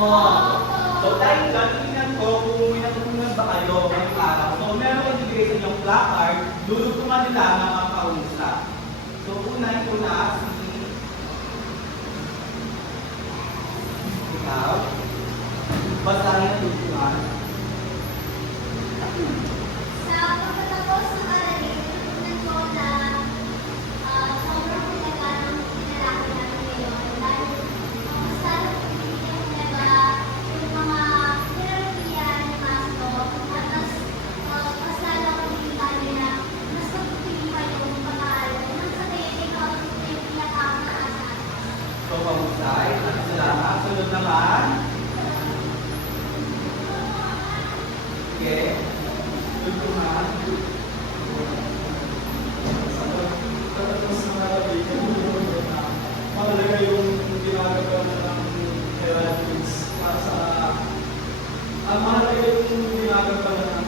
So dahil dyan, tingnan ko kung may natutunan ba kayo ngayong araw. So meron kong ibigay sa inyong placard, dudugtungan nila ng mga kausap. So unahin ko na si ikaw. Basahin ang dudugtungan. Sa pagkatapos ng aralin, natutunan ko na sobrang halaga ng pinalaki natin ngayon dahil mas lalo pinipigyan talaga yung mga hierarchiya ni Maslow at mas lalo ko pinipigyan na mas magpipili pa yung pag-aaral nang sa tingin ikaw yung pinaka-aasahan. So pag-usay, salamat. Sunod naman. Okay. Dudugtungan. Tapos ng Arabic, mahalaga yung ginagawa ng hierarchies para sa mahalaga yung ginagawa ng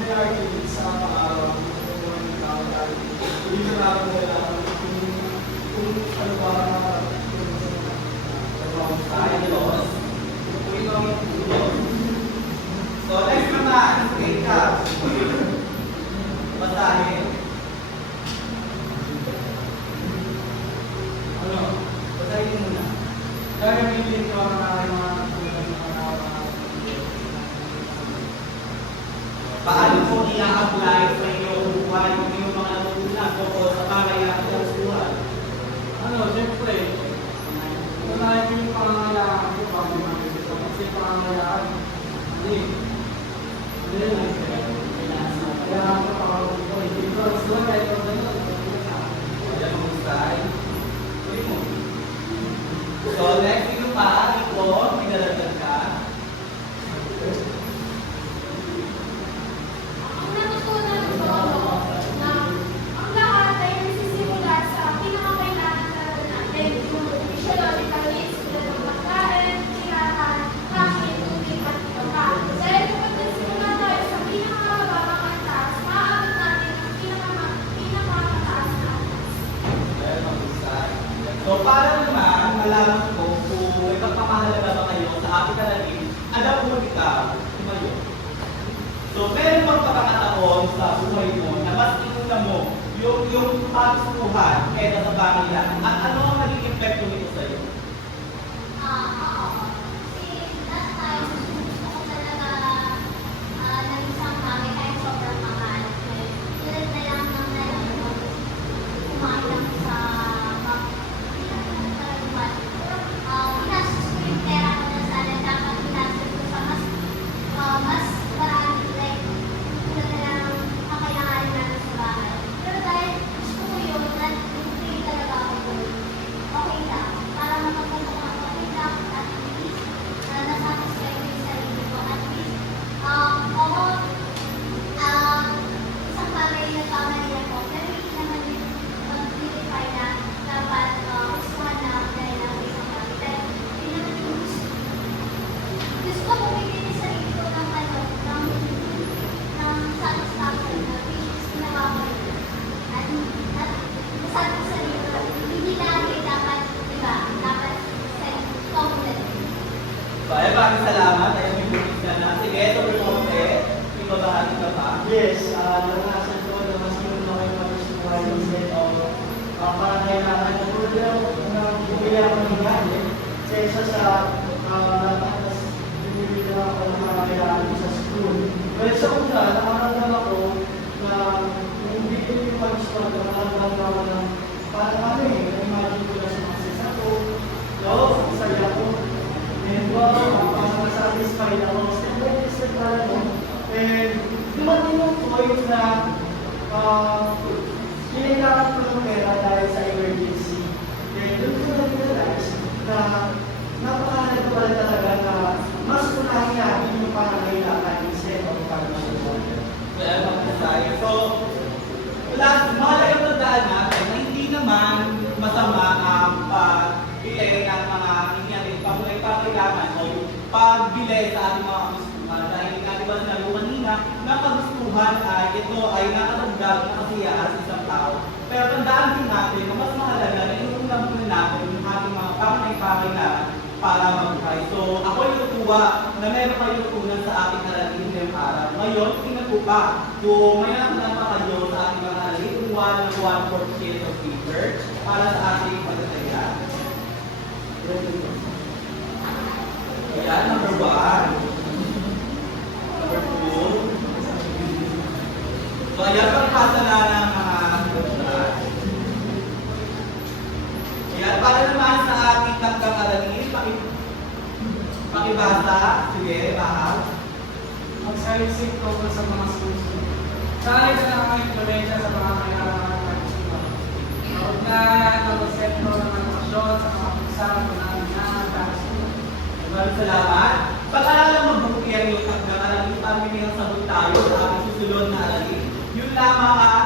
hierarchies sa araw-araw ng mga tao dahil hindi ginagawa nila kung ano ba Pag-usay, Diyos. Kung ikaw ang Diyos. So next naman, ikaw. Basahin. ano, Basahin muna. gagamitin ko ang mga Paano mo i-apply sa iyong buhay yung iyong mga natutunan o sa pangayaan ng buhay? siyempre, unahin mo yung pangangailangan ko bago makikita. Kasi pangangailangan, hindi lang kailangan ko pakawin ko. Hindi ko gusto kahit ako ganun. Ayan ang husay. Tuloy mo. So next, sino pa? Ito, may dalagan ka. Ang natutunan ko na ang lahat ay nagsisimula sa pinakakailangan talaga natin, yung physiological needs, tulad ng pagkain, tirahan, kain, tubig, at iba pa. Dahil kapag nagsimula tayo sa pinakamababang antas, maaabot natin ang pinakamataas na antas. Ayan ang husay. So para naman, malaman ko kung may pagpapahalaga ba kayo sa ating kalalin, alam mo ikaw, tumayo. So meron bang pagkakataon sa buhay mo na mas inuna mo yung pagsuhan kaysa sa pangailangan? At ano ang naging epekto nito sa'yo? Oo. Kasi last time, gusto ko talaga ng isang bagay kahit sobrang mahal. Tulad na lang ng kumain lang sa ginastos ko yung pera ko na sana dapat ginastos ko sa mas marami like tulad na lang ang kailanganin namin sa bahay. Pero dahil gusto ko yun, nag-pray talaga ako doon. Okay lang. Para makapunta ko ng okay lang at least nasatisfy ko yung sarili ko. At least, oo, isang bagay na nagkamali ako. Pero hindi naman yung mag-verify na dapat gustuhan na ako dahil lang sa isang bagay. Dahil hindi naman yung gusto ko bigyan yung sarili ko ng satisfaction na which is ginawa ko yun. At masabi ko sa sarili ko, hindi lagi dapat, diba, dapat sa complete. So ay maraming salamat. Ay may butis ka na. Sige, so Primonte, may babahagi ka pa. Yes, naranasan ko na mas muna ko yung pag-subuhay instead of parang kailangan ko na bumili ako ng gamit sa isa sa tapos bumili na ako ng mga kailangan ko sa school. Well, sa una, nakaramdam ako na kung bibili yung pag-subuhay, nakaramdam ako na parang na-imagine ko na sumakses ako, masaya ako, and wow, parang satisfied ako. Step by step pala no? And dumating yung point na kailangan ko ng pera dahil sa emergency. And doon ko na-realize na napakahalaga pala talaga na mas unahin natin yung pangangailangan instead of pag-subuhay. So ay magkasaya. So, mahalagang tandaan natin na hindi naman masama ang pagbili ng mga pangailangan o yung pagbili sa ating mga kagustuhan. Dahil nga diba sinabi ko kanina, na kagustuhan ay ito ay nakatagdag ng kasiyahan sa isang tao. Pero tandaan din natin na mas mahalaga na inuulam muna natin yung ating mga pangailangan para mag-try. So, ako yung natutuwa na meron kayong tutunan sa ating aralin ngayong araw. Ngayon, tingnan po pa, kung may nakunan pa kayo sa ating mga aralin, kumuha ng 1/4 sheet of paper para sa ating pagtataya. Ayan, number 1. Number 2. So, ayan, pagpasa na ng mga sulat. Ayan, para naman sa ating tatlong aralin, pakibasa. Sige, bahag. Magsalisip tungkol sa mga susunod. Sanay sa nakaka-influensya sa mga kailangan ng pagsusunod. Naugnayan ang konsepto ng edukasyon sa mga pusaran ng namin pagsusunod. Maraming salamat. Pag-aralan mabuti ang iyong tatlong aralin, para may sagot tayo sa ating susunod na aralin. Yun lamang ang